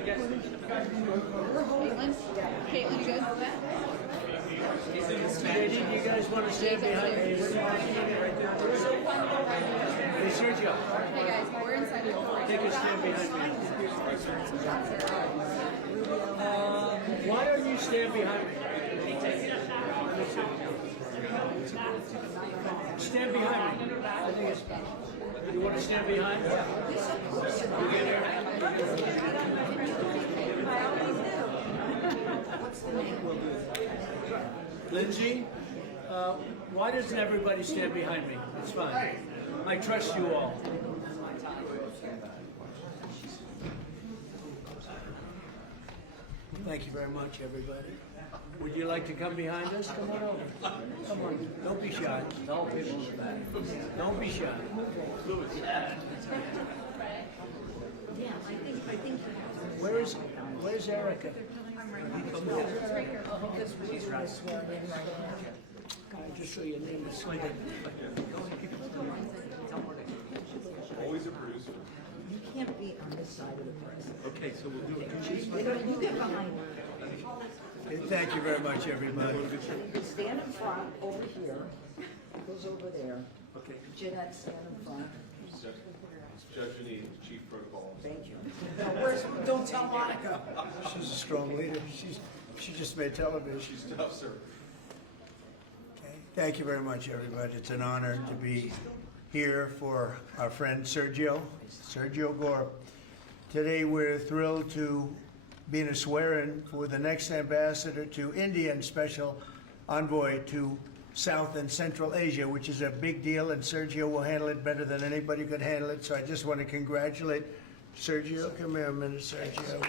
Caitlin, you good? Katie, you guys want to stand behind me? Hey, Sergio. Hey guys, we're inside the old Take a stand behind me. Why don't you stand behind me? Stand behind me. I think it's, you want to stand behind? You get here? Lindsay, why doesn't everybody stand behind me? It's fine. I trust you all. Thank you very much, everybody. Would you like to come behind us? Come on over. Come on. Don't be shy. Don't be shy. Where's Erica? Can I just show you your name is Sweden? Always a producer. You can't be on this side of the press. Okay, so we'll do it. You get behind her. Okay, thank you very much, everybody. You stand in front over here. It goes over there. Okay. Jeanette, stand in front. Judge Janine, Chief Protocol. Thank you. Don't tell Monica. She's a strong leader. She just made television. She's tough, sir. Okay. Thank you very much, everybody. It's an honor to be here for our friend Sergio Gore. Today we're thrilled to be in a swear-in for the next ambassador to India and special envoy to South and Central Asia, which is a big deal, and Sergio will handle it better than anybody could handle it. So I just want to congratulate Sergio. Come here a minute, Sergio.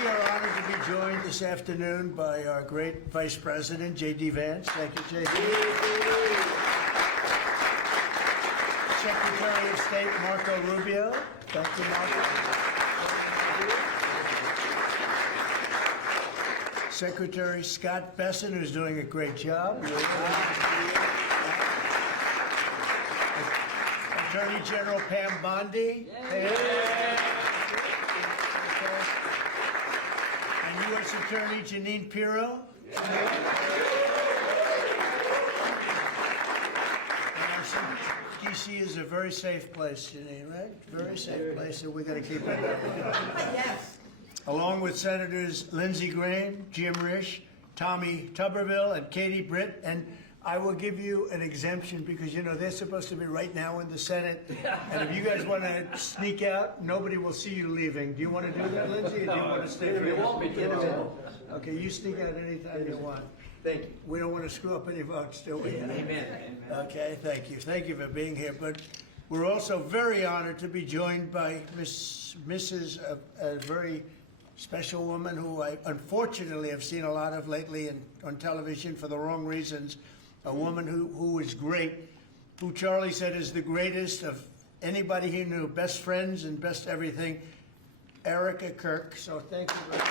We are honored to be joined this afternoon by our great Vice President, J.D. Vance. Thank you, J.D. Secretary of State, Marco Rubio. Thank you, Marco. Secretary Scott Besson, who's doing a great job. Attorney General Pam Bondi. U.S. Attorney Janine Pirro. D.C. is a very safe place, Janine, right? Very safe place, so we're going to keep it that way. Yes. Along with Senators Lindsey Graham, Jim Risch, Tommy Tuberville, and Katie Britt. And I will give you an exemption because, you know, they're supposed to be right now in the Senate. And if you guys want to sneak out, nobody will see you leaving. Do you want to do that, Lindsay, or do you want to stay here? Okay, you sneak out anytime you want. Thank you. We don't want to screw up any votes, do we? Amen. Okay, thank you. Thank you for being here. But we're also very honored to be joined by Mrs. A very special woman who I unfortunately have seen a lot of lately on television for the wrong reasons. A woman who is great, who Charlie said is the greatest of anybody he knew, best friends and best everything, Erica Kirk. So thank you very much.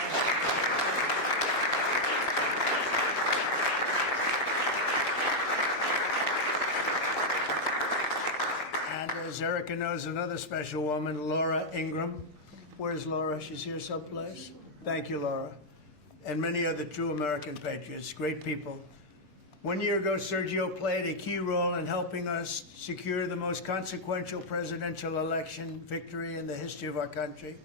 And as Erica knows, another special woman, Laura Ingram. Where's Laura? She's here someplace. Thank you, Laura. And many other true American patriots, great people. 1 year ago, Sergio played a key role in helping us secure the most consequential presidential election victory in the history of our country.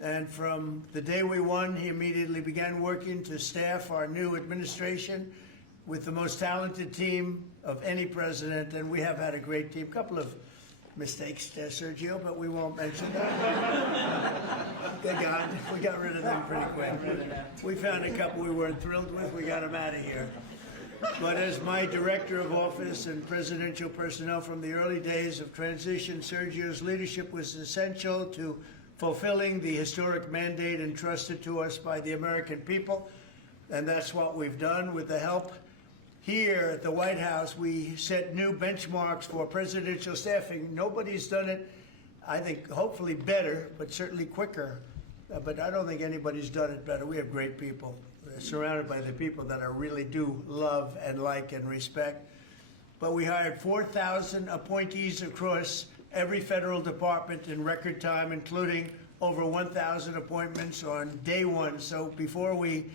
And from the day we won, he immediately began working to staff our new administration with the most talented team of any president. And we have had a great team. A couple of mistakes there, Sergio, but we won't mention that. We got rid of them pretty quick. We found a couple we weren't thrilled with. We got them out of here. But as my director of office and presidential personnel from the early days of transition, Sergio's leadership was essential to fulfilling the historic mandate entrusted to us by the American people. And that's what we've done with the help here at the White House. We set new benchmarks for presidential staffing. Nobody's done it, I think, hopefully better, but certainly quicker. But I don't think anybody's done it better. We have great people. We're surrounded by the people that I really do love and like and respect. but we hired 4,000 appointees across every federal department in record time, including over 1,000 appointments on day one. So before we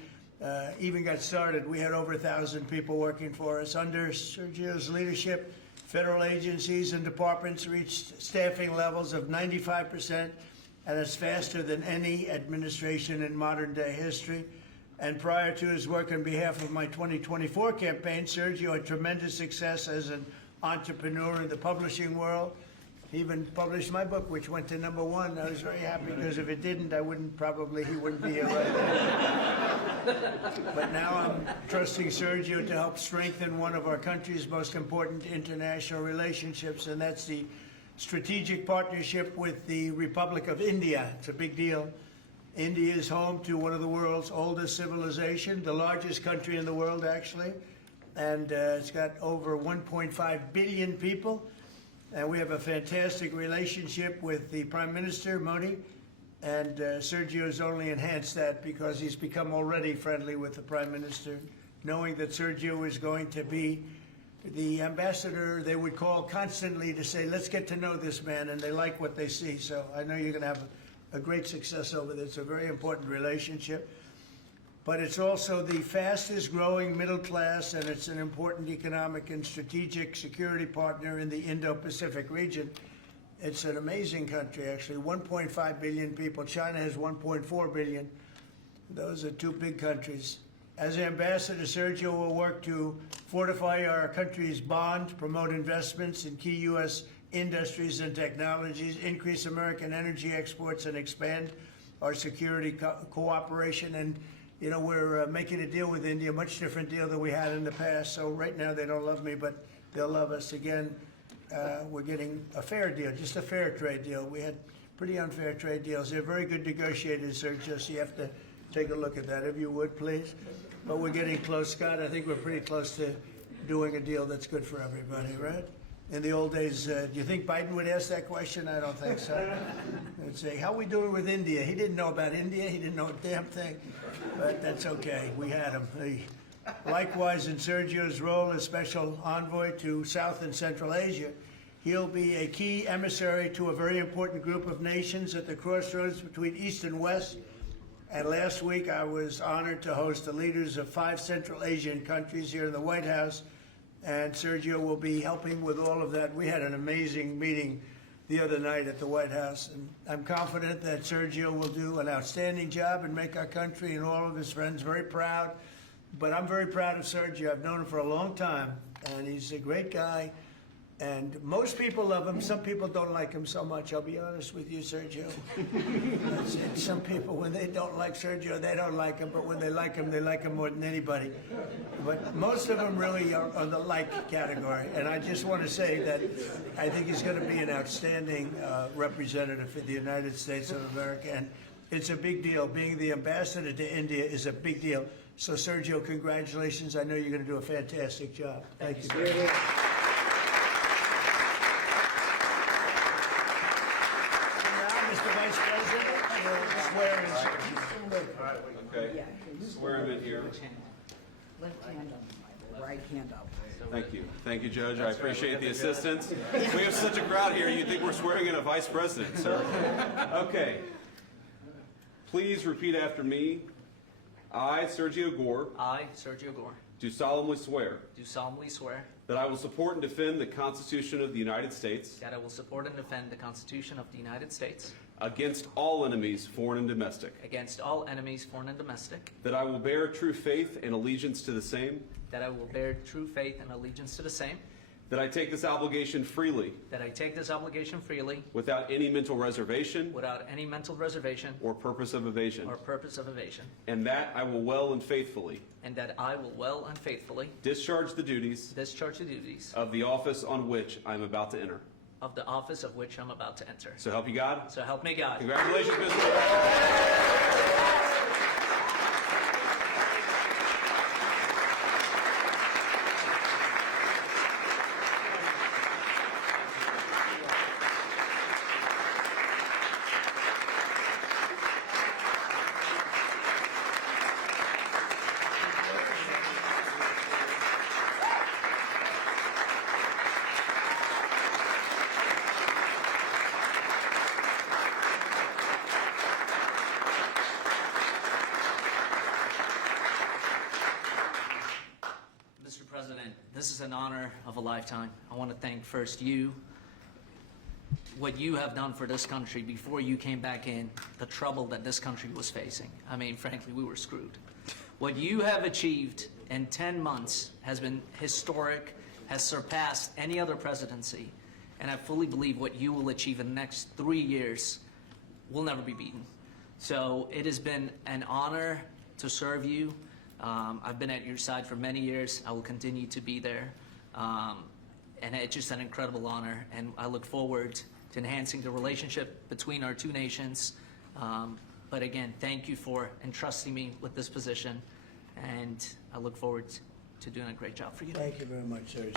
even got started, we had over 1,000 people working for us. Under Sergio's leadership, federal agencies and departments reached staffing levels of 95%, and it's faster than any administration in modern day history. And prior to his work on behalf of my 2024 campaign, Sergio had tremendous success as an entrepreneur in the publishing world. He even published my book, which went to #1. I was very happy because if it didn't, he wouldn't be here right now. But now I'm trusting Sergio to help strengthen one of our country's most important international relationships, and that's the strategic partnership with the Republic of India. It's a big deal. India is home to one of the world's oldest civilizations, the largest country in the world, actually, and it's got over 1.5 billion people. And we have a fantastic relationship with the Prime Minister, Modi, and Sergio's only enhanced that because he's become already friendly with the Prime Minister, knowing that Sergio is going to be the ambassador they would call constantly to say, let's get to know this man, and they like what they see. So I know you're going to have a great success over there. It's a very important relationship. But it's also the fastest growing middle class, and it's an important economic and strategic security partner in the Indo-Pacific region. It's an amazing country, actually. 1.5 billion people. China has 1.4 billion. Those are two big countries. As ambassador, Sergio will work to fortify our country's bond, promote investments in key U.S. industries and technologies, increase American energy exports, and expand our security cooperation. And you know, we're making a deal with India, a much different deal than we had in the past. So right now they don't love me, but they'll love us again. We're getting a fair deal, just a fair trade deal. We had pretty unfair trade deals. They're very good negotiators, Sergio, so you have to take a look at that, if you would, please. But we're getting close, Scott. I think we're pretty close to doing a deal that's good for everybody, right? In the old days, do you think Biden would ask that question? I don't think so. They'd say, how are we doing with India? He didn't know about India. He didn't know a damn thing. But that's okay. We had him. Likewise, in Sergio's role as special envoy to South and Central Asia, he'll be a key emissary to a very important group of nations at the crossroads between East and West. And last week, I was honored to host the leaders of 5 Central Asian countries here in the White House. And Sergio will be helping with all of that. We had an amazing meeting the other night at the White House, and I'm confident that Sergio will do an outstanding job and make our country and all of his friends very proud. But I'm very proud of Sergio. I've known him for a long time, and he's a great guy. And most people love him. Some people don't like him so much. I'll be honest with you, Sergio. That's it. Some people, when they don't like Sergio, they don't like him. But when they like him more than anybody. But most of them really are the like category. And I just want to say that I think he's going to be an outstanding representative for the United States of America. And it's a big deal. Being the ambassador to India is a big deal. So, Sergio, congratulations. I know you're going to do a fantastic job. Thank you. Really. Mr. Vice President, will swear in. Okay, swear him in here. Left hand up, right hand up. Thank you. Thank you, Judge. I appreciate the assistance. We have such a crowd here, you'd think we're swearing in a vice president, sir. Okay. Please repeat after me. I, Sergio Gore, I, Sergio Gore, do solemnly swear do solemnly swear that I will support and defend the Constitution of the United States that I will support and defend the Constitution of the United States against all enemies, foreign and domestic, against all enemies, foreign and domestic, that I will bear true faith and allegiance to the same, that I will bear true faith and allegiance to the same, that I take this obligation freely that I take this obligation freely without any mental reservation without any mental reservation or purpose of evasion, or purpose of evasion, and that I will well and faithfully and that I will well and faithfully discharge the duties discharge the duties of the office on which I am about to enter. of the office of which I'm about to enter. So help you God. So help me God. Congratulations, Mr. an honor of a lifetime. I want to thank first you, what you have done for this country before you came back in, the trouble that this country was facing. I mean, frankly, we were screwed. What you have achieved in 10 months has been historic, has surpassed any other presidency, and I fully believe what you will achieve in the next 3 years will never be beaten. So it has been an honor to serve you. I've been at your side for many years. I will continue to be there. And it's just an incredible honor, and I look forward to enhancing the relationship between our two nations. But again, thank you for entrusting me with this position, and I look forward to doing a great job for you. Thank you very much, Sergio.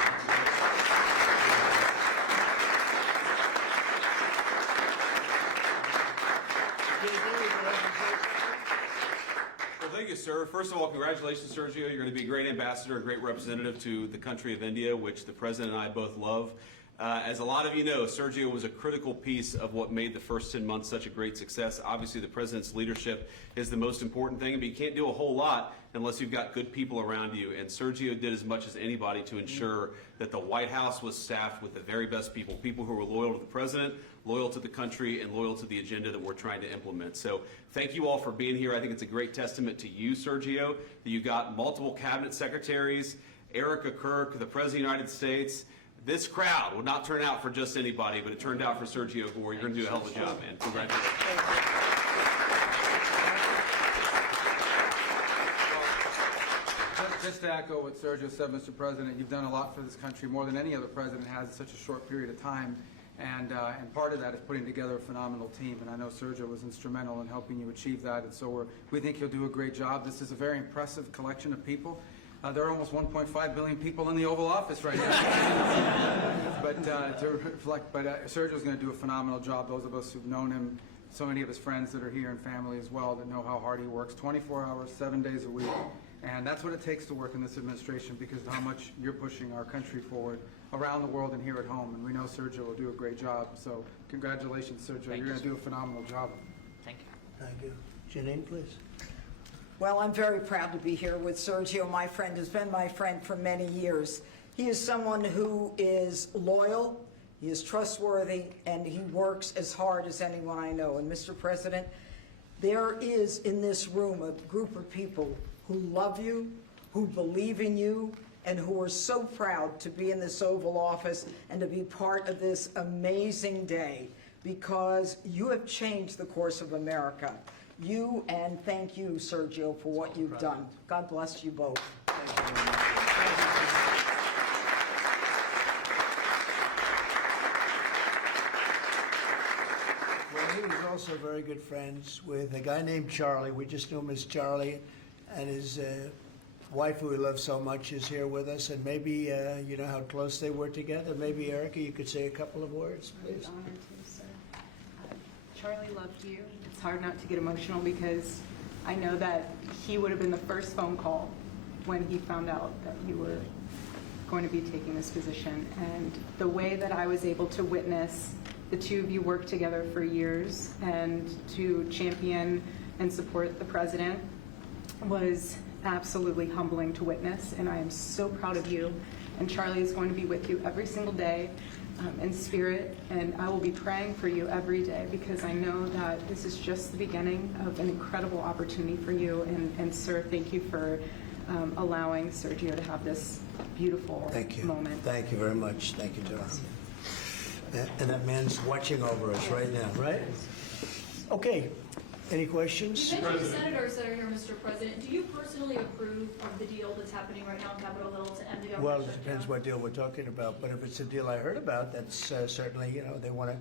Well, thank you, sir. First of all, congratulations, Sergio. You're going to be a great ambassador, a great representative to the country of India, which the President and I both love. As a lot of you know, Sergio was a critical piece of what made the first 10 months such a great success. Obviously, the President's leadership is the most important thing, but you can't do a whole lot unless you've got good people around you. And Sergio did as much as anybody to ensure that the White House was staffed with the very best people, people who were loyal to the President, loyal to the country, and loyal to the agenda that we're trying to implement. So thank you all for being here. I think it's a great testament to you, Sergio, that you got multiple cabinet secretaries, Erica Kirk, the President of the United States. This crowd would not turn out for just anybody, but it turned out for Sergio Gore. You're going to do a hell of a job, man. Congratulations. Just to echo what Sergio said, Mr. President, you've done a lot for this country, more than any other president has in such a short period of time. And part of that is putting together a phenomenal team. And I know Sergio was instrumental in helping you achieve that. And so we think you'll do a great job. This is a very impressive collection of people. There are almost 1.5 billion people in the Oval Office right now. But Sergio's going to do a phenomenal job. Those of us who've known him, so many of his friends that are here and family as well that know how hard he works, 24 hours, 7 days a week. And that's what it takes to work in this administration, because of how much you're pushing our country forward around the world and here at home. And we know Sergio will do a great job. So congratulations, Sergio. You're going to do a phenomenal job. Thank you. Thank you. Janine, please. Well, I'm very proud to be here with Sergio. My friend has been my friend for many years. He is someone who is loyal, he is trustworthy, and he works as hard as anyone I know. And Mr. President, there is in this room a group of people who love you, who believe in you, and who are so proud to be in this Oval Office and to be part of this amazing day, because you have changed the course of America. You, and thank you, Sergio, for what you've done. God bless you both. Thank you very much. Well, he was also very good friends with a guy named Charlie. We just knew him as Charlie, and his wife, who he loves so much, is here with us. And maybe you know how close they were together. Maybe, Erica, you could say a couple of words, please. I'm honored to, sir. Charlie loved you. It's hard not to get emotional because I know that he would have been the first phone call when he found out that you were going to be taking this position. And the way that I was able to witness the two of you work together for years and to champion and support the president was absolutely humbling to witness. And I am so proud of you. And Charlie is going to be with you every single day. In spirit, and I will be praying for you every day, because I know that this is just the beginning of an incredible opportunity for you. And sir, thank you for allowing Sergio to have this beautiful moment. Thank you very much. Thank you, John. And that man's watching over us right now, right? Okay. Any questions? You mentioned senators that are here, Mr. President. Do you personally approve of the deal that's happening right now on Capitol Hill to end the government Well, it shutdown? depends what deal we're talking about, but if it's a deal I heard about, that's certainly, you know, they want to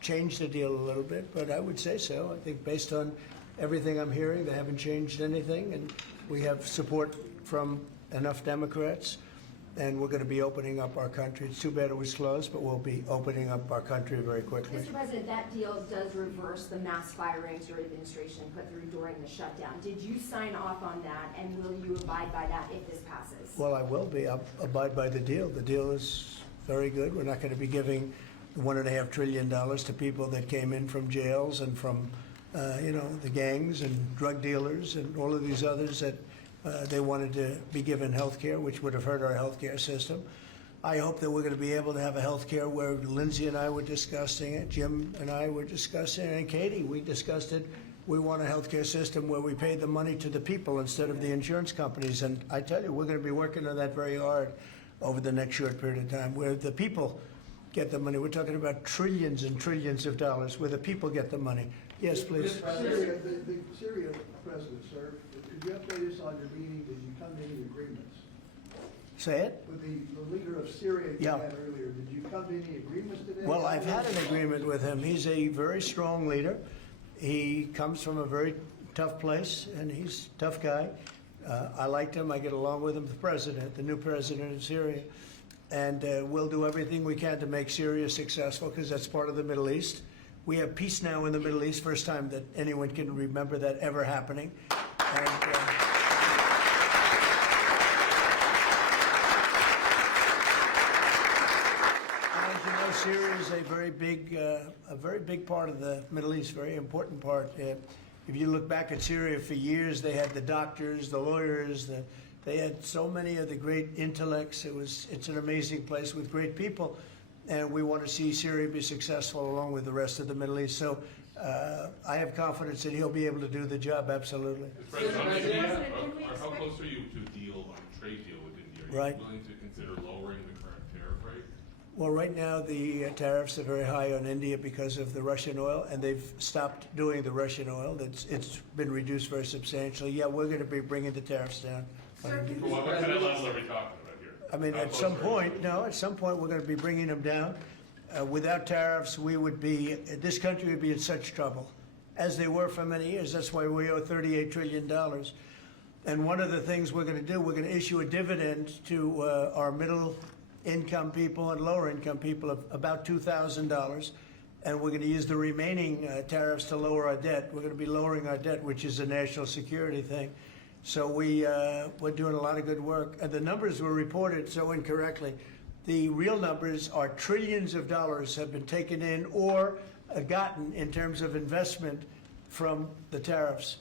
change the deal a little bit, but I would say so. I think based on everything I'm hearing, they haven't changed anything, and we have support from enough Democrats, and we're going to be opening up our country. It's too bad it was closed, but we'll be opening up our country very quickly. Mr. President, that deal does reverse the mass firings your administration put through during the shutdown. Did you sign off on that, and will you abide by that if this passes? Well, I will be. I'll abide by the deal. The deal is very good. We're not going to be giving $1.5 trillion to people that came in from jails and from, you know, the gangs and drug dealers and all of these others that They wanted to be given health care, which would have hurt our health care system. I hope that we're going to be able to have a health care where Lindsay and I were discussing it, Jim and I were discussing it, and Katie, we discussed it. We want a health care system where we pay the money to the people instead of the insurance companies. And I tell you, we're going to be working on that very hard over the next short period of time, where the people get the money. We're talking about trillions and trillions of dollars, where the people get the money. Yes, please. Syria, the Syria president, sir, could you update us on your meeting? Did you come to any agreements? Say it? With the leader of Syria you Yeah. had earlier, did you come to any agreements today? Well, I've had an agreement with him. He's a very strong leader. He comes from a very tough place, and he's a tough guy. I liked him. I get along with him, the new president of Syria. And we'll do everything we can to make Syria successful, because that's part of the Middle East. We have peace now in the Middle East, first time that anyone can remember that ever happening. And, as you know, Syria is a very big part of the Middle East, very important part. If you look back at Syria for years, they had the doctors, the lawyers, they had so many of the great intellects. It's an amazing place with great people, and we want to see Syria be successful along with the rest of the Middle East. So I have confidence that he'll be able to do the job, absolutely. How close are you to a deal on a trade deal with India? Are Right. you willing to consider lowering the current tariff rate? Well, right now, the tariffs are very high on India because of the Russian oil, and they've stopped doing the Russian oil. It's been reduced very substantially. Yeah, we're going to be bringing the tariffs down. on India. What kind of level are we talking about here? I mean, How at close some are you? point, we're going to be bringing them down. Without tariffs, this country would be in such trouble, as they were for many years. That's why we owe $38 trillion. And one of the things we're going to do, we're going to issue a dividend to our middle income people and lower income people of about $2,000. And we're going to use the remaining tariffs to lower our debt. We're going to be lowering our debt, which is a national security thing. So we're doing a lot of good work. And the numbers were reported so incorrectly. The real numbers are trillions of dollars have been taken in or gotten in terms of investment from the tariffs.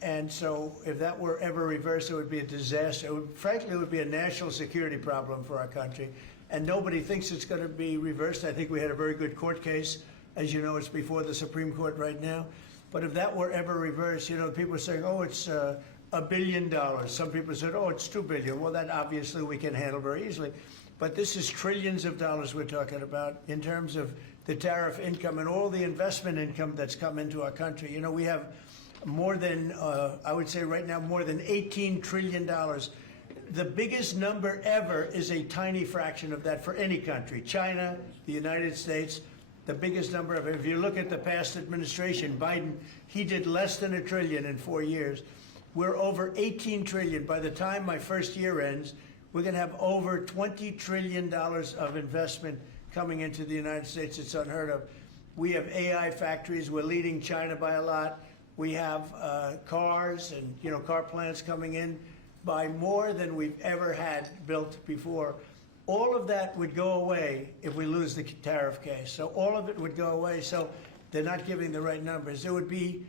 And so if that were ever reversed, it would be a disaster. Frankly, it would be a national security problem for our country. And nobody thinks it's going to be reversed. I think we had a very good court case. As you know, it's before the Supreme Court right now. But if that were ever reversed, people are saying, oh, it's $1 billion. Some people said, oh, it's $2 billion. Well, that obviously we can handle very easily. But this is trillions of dollars we're talking about in terms of the tariff income and all the investment income that's come into our country. We have more than, I would say right now, more than $18 trillion. The biggest number ever is a tiny fraction of that for any country. China, the United States, the biggest number ever. If you look at the past administration, Biden, he did less than $1 trillion in 4 years. We're over 18 trillion. By the time my first year ends, we're going to have over $20 trillion of investment coming into the United States. It's unheard of. We have AI factories. We're leading China by a lot. We have cars and car plants coming in by more than we've ever had built before. All of that would go away if we lose the tariff case. So all of it would go away. So they're not giving the right numbers. It would be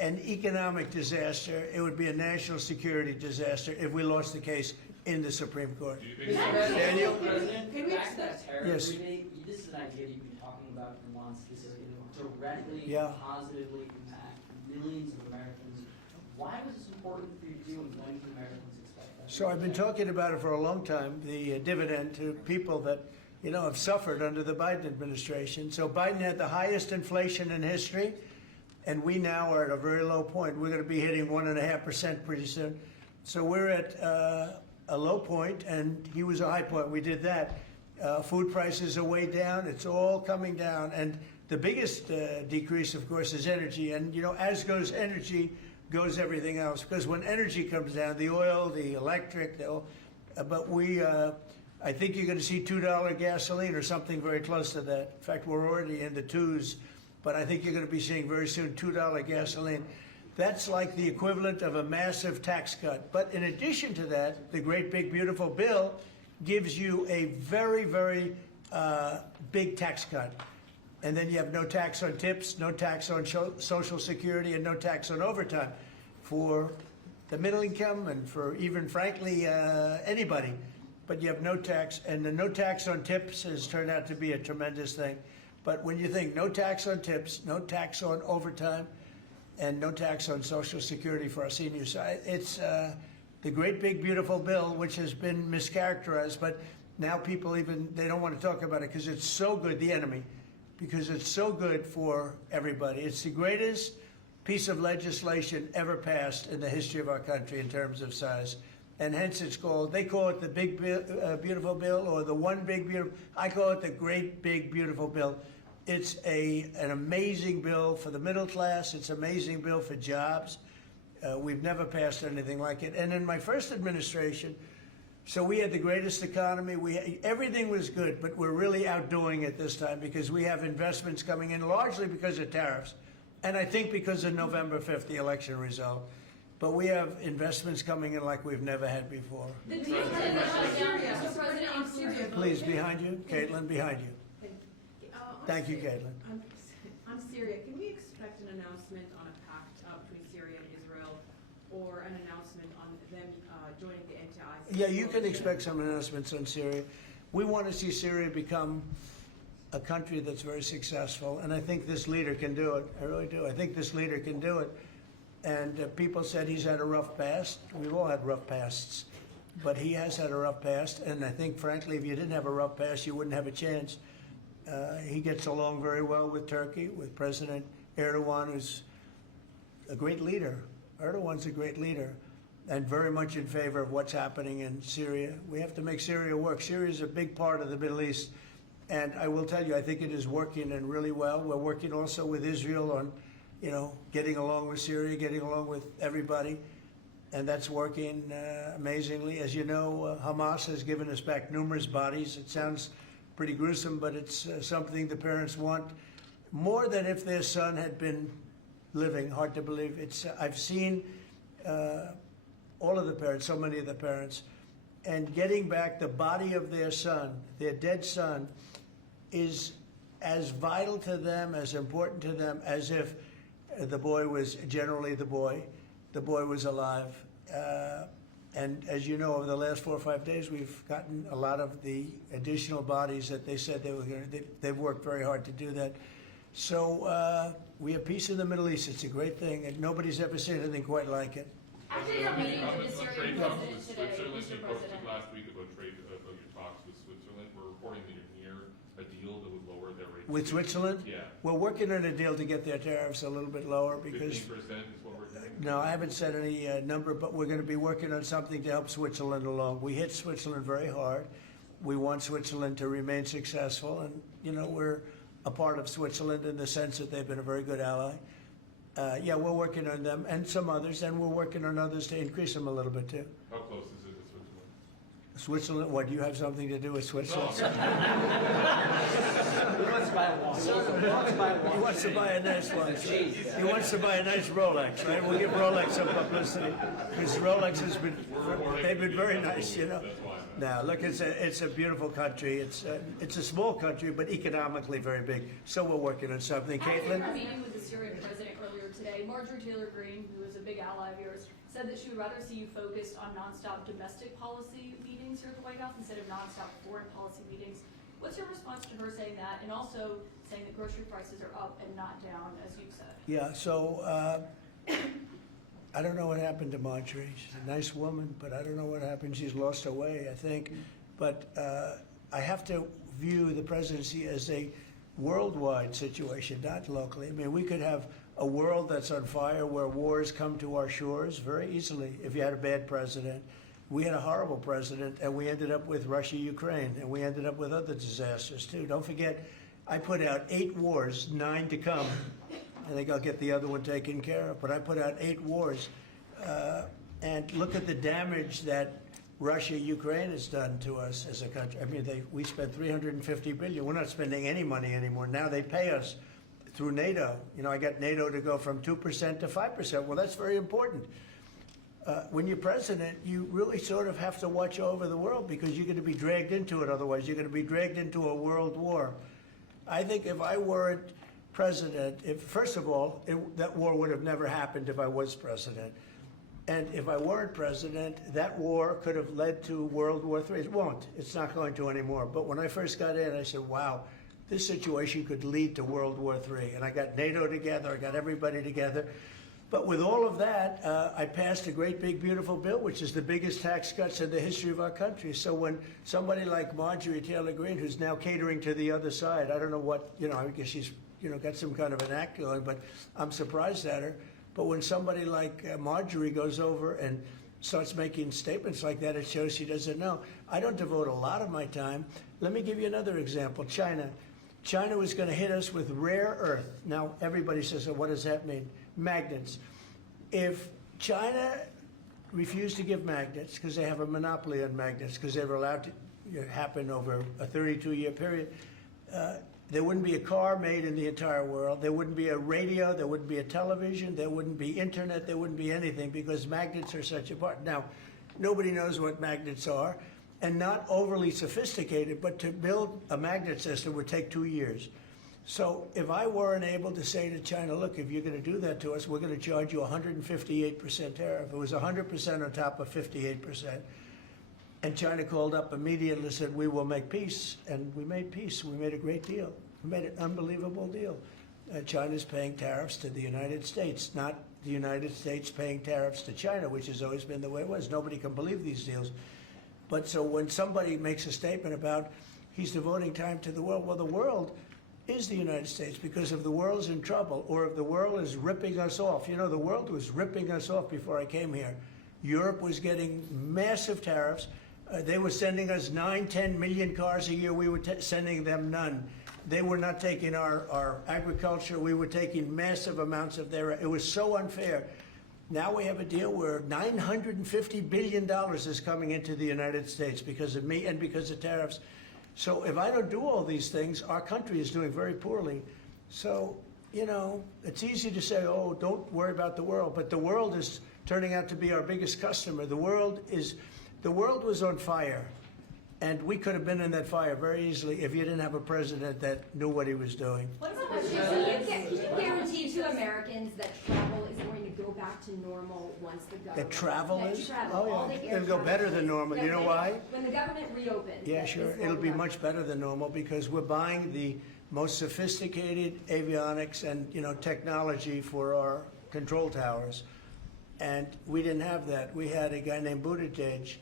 an economic disaster. It would be a national security disaster if we lost the case in the Supreme Court. Daniel? President, back to that tariff Yes. rebate, this is an idea you've been talking about for months. This is going to directly, Yeah. positively impact millions of Americans. Why was this important for you to do, and when can Americans expect that? So I've been talking about it for a long time, the dividend to people that, have suffered under the Biden administration. So Biden had the highest inflation in history, and we now are at a very low point. We're going to be hitting 1.5% pretty soon. So we're at a low point, and he was a high point. We did that. Food prices are way down. It's all coming down. And the biggest decrease, of course, is energy. And, as goes energy, goes everything else. Because when energy comes down, the oil, the electric, I think you're going to see $2 gasoline or something very close to that. In fact, we're already in the twos, but I think you're going to be seeing very soon $2 gasoline. That's like the equivalent of a massive tax cut. But in addition to that, the great big beautiful bill gives you a very, very big tax cut. And then you have no tax on tips, no tax on Social Security, and no tax on overtime for the middle income and for even frankly anybody. But you have no tax, and the no tax on tips has turned out to be a tremendous thing. But when you think no tax on tips, no tax on overtime, and no tax on Social Security for our seniors, it's the great big beautiful bill, which has been mischaracterized, but now people they don't want to talk about it because it's so good, the enemy, because it's so good for everybody. It's the greatest piece of legislation ever passed in the history of our country in terms of size. And hence they call it the big beautiful bill, or the one big beautiful, I call it the great big beautiful bill. It's an amazing bill for the middle class. It's an amazing bill for jobs. We've never passed anything like it. And in my first administration, so we had the greatest economy. Everything was good, but we're really outdoing it this time because we have investments coming in largely because of tariffs. And I think because of November 5th, the election result. But we have investments coming in like we've never had before. The deal in the shutdown, Mr. President, includes Please, behind you. Caitlin, behind you. Thank you, Caitlin. On Syria, can we expect an announcement on a pact between Syria and Israel, or an announcement on them joining the anti-ISIS? Yeah, you can expect some announcements on Syria. We want to see Syria become a country that's very successful, and I think this leader can do it. I really do. I think this leader can do it. And people said he's had a rough past. We've all had rough pasts, but he has had a rough past. And I think, frankly, if you didn't have a rough past, you wouldn't have a chance. He gets along very well with Turkey, with President Erdogan, who's a great leader. Erdogan's a great leader, and very much in favor of what's happening in Syria. We have to make Syria work. Syria is a big part of the Middle East, and I will tell you, I think it is working and really well. We're working also with Israel on getting along with Syria, getting along with everybody, and that's working amazingly. As you know, Hamas has given us back numerous bodies. It sounds pretty gruesome, but it's something the parents want more than if their son had been living. Hard to believe. I've seen all of the parents, so many of the parents, and getting back the body of their son, their dead son, is as vital to them, as important to them, as if the boy was was alive. And as you know, over the last 4 or 5 days, we've gotten a lot of the additional bodies that they said they were going to. They've worked very hard to do that. So we have peace in the Middle East. It's a great thing, and nobody's ever seen anything quite like it. After your meeting with the Syrian president today, Switzerland, Mr. you President. posted last week about your talks with Switzerland. We're reporting that you're near a deal that would lower their rates. With Switzerland? Yeah. We're working on a deal to get their tariffs a little bit lower because. 15% is what we're doing. No, I haven't said any number, but we're going to be working on something to help Switzerland along. We hit Switzerland very hard. We want Switzerland to remain successful, and we're a part of Switzerland in the sense that they've been a very good ally. Yeah, we're working on them and some others, and we're working on others to increase them a little bit too. How close is it to Switzerland? Switzerland? What, do you have something to do with Switzerland? He wants to buy a watch. He wants to buy a watch. He wants to buy a nice watch. He wants to buy a nice Rolex, right? We'll give Rolex some publicity because Rolex has they've been very nice, Now, look, it's a beautiful country. It's a small country, but economically very big. So we're working on something. After Caitlin? your meeting with the Syrian president earlier today, Marjorie Taylor Greene, who is a big ally of yours, said that she would rather see you focused on nonstop domestic policy meetings here at the White House instead of nonstop foreign policy meetings. What's your response to her saying that, and also saying that grocery prices are up and not down, as you've said? Yeah, so I don't know what happened to Marjorie. She's a nice woman, but I don't know what happened. She's lost her way, I think. But I have to view the presidency as a worldwide situation, not locally. I mean, we could have a world that's on fire where wars come to our shores very easily if you had a bad president. We had a horrible president, and we ended up with Russia, Ukraine, and we ended up with other disasters, too. Don't forget, I put out 8 wars, 9 to come. I think I'll get the other one taken care of, but I put out 8 wars. And look at the damage that Russia, Ukraine has done to us as a country. I mean, we spent $350 billion. We're not spending any money anymore. Now they pay us through NATO. I got NATO to go from 2% to 5%. Well, that's very important. When you're president, you really sort of have to watch over the world because you're going to be dragged into it otherwise. You're going to be dragged into a world war. I think if I weren't president, first of all, that war would have never happened if I was president. And if I weren't president, that war could have led to World War III. It won't. It's not going to anymore. But when I first got in, I said, wow, this situation could lead to World War III. And I got NATO together. I got everybody together. But with all of that, I passed a great, big, beautiful bill, which is the biggest tax cuts in the history of our country. So when somebody like Marjorie Taylor Greene, who's now catering to the other side, I don't know what, I guess she's, got some kind of an act going, but I'm surprised at her. But when somebody like Marjorie goes over and starts making statements like that, it shows she doesn't know. I don't devote a lot of my time. Let me give you another example. China. China was going to hit us with rare earth. Now, everybody says, what does that mean? Magnets. If China refused to give magnets, because they have a monopoly on magnets, because they were allowed to happen over a 32-year period, there wouldn't be a car made in the entire world. There wouldn't be a radio. There wouldn't be a television. There wouldn't be internet. There wouldn't be anything because magnets are such a part. Now, nobody knows what magnets are, and not overly sophisticated, but to build a magnet system would take 2 years. So if I weren't able to say to China, look, if you're going to do that to us, we're going to charge you 158% tariff. It was 100% on top of 58%. And China called up immediately and said, we will make peace. And we made peace. We made a great deal. We made an unbelievable deal. China's paying tariffs to the United States, not the United States paying tariffs to China, which has always been the way it was. Nobody can believe these deals. But so when somebody makes a statement about he's devoting time to the world, well, the world is the United States, because if the world's in trouble or if the world is ripping us off, the world was ripping us off before I came here. Europe was getting massive tariffs. They were sending us 9-10 million cars a year. We were sending them none. They were not taking our agriculture. We were taking massive amounts of their. It was so unfair. Now we have a deal where $950 billion is coming into the United States because of me and because of tariffs. So if I don't do all these things, our country is doing very poorly. So, it's easy to say, oh, don't worry about the world. But the world is turning out to be our biggest customer. The world was on fire. And we could have been in that fire very easily if you didn't have a president that knew what he was doing. What about can you guarantee to Americans that travel is going to go back to normal once the government... That travel is? Travel, all the air It'll go better than normal. You know why? When the government reopens. Yeah, sure. It'll be much better than normal because we're buying the most sophisticated avionics and, technology for our control towers. And we didn't have that. We had a guy named Buttigieg.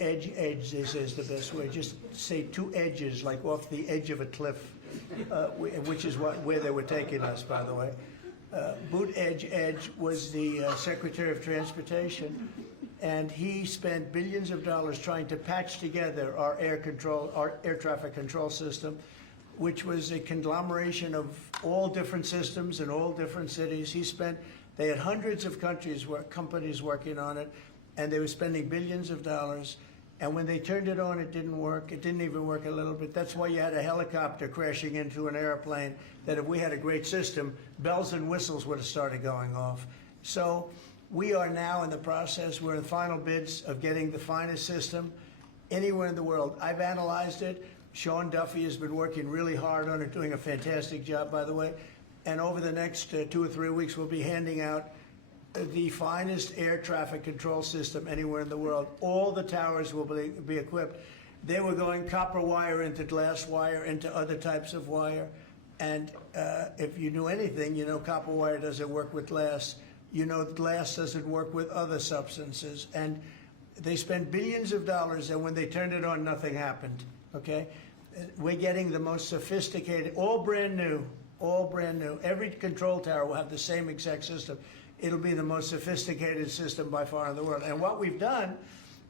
Edge, they say is the best way. Just say two edges, like off the edge of a cliff, which is where they were taking us, by the way. Edge was the Secretary of Transportation, and he spent billions of dollars trying to patch together our air traffic control system, which was a conglomeration of all different systems in all different cities. They had hundreds of companies working on it. And they were spending billions of dollars. And when they turned it on, it didn't work. It didn't even work a little bit. That's why you had a helicopter crashing into an airplane, that if we had a great system, bells and whistles would have started going off. So we are now in the process. We're in the final bids of getting the finest system anywhere in the world. I've analyzed it. Sean Duffy has been working really hard on it, doing a fantastic job, by the way. And over the next 2 or 3 weeks, we'll be handing out the finest air traffic control system anywhere in the world. All the towers will be equipped. They were going copper wire into glass wire into other types of wire. And if you knew anything, copper wire doesn't work with glass. Glass doesn't work with other substances. And they spent billions of dollars, and when they turned it on, nothing happened, okay? We're getting the most sophisticated, all brand new. Every control tower will have the same exact system. It'll be the most sophisticated system by far in the world. And what we've done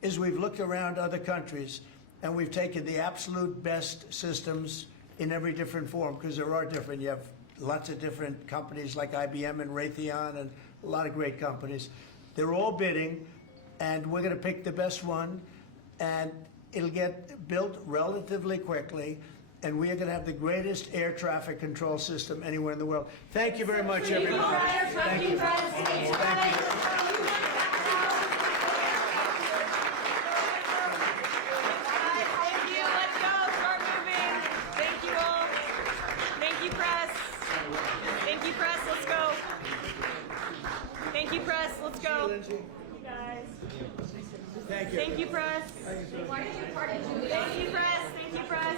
is we've looked around other countries and we've taken the absolute best systems in every different form, because there are different. You have lots of different companies like IBM and Raytheon and a lot of great companies. They're all bidding, and we're going to pick the best one, and it'll get built relatively quickly. And we are going to have the greatest air traffic control system anywhere in the world. Thank you very much, everybody. Thank you. Thank you. Let's go. Start moving. Thank you all. Thank you, press. Thank you, press. Let's go. Thank you, press. Let's go. Thank you. Thank you, press. Why don't you part of Julia? Thank you, press. Thank you, press.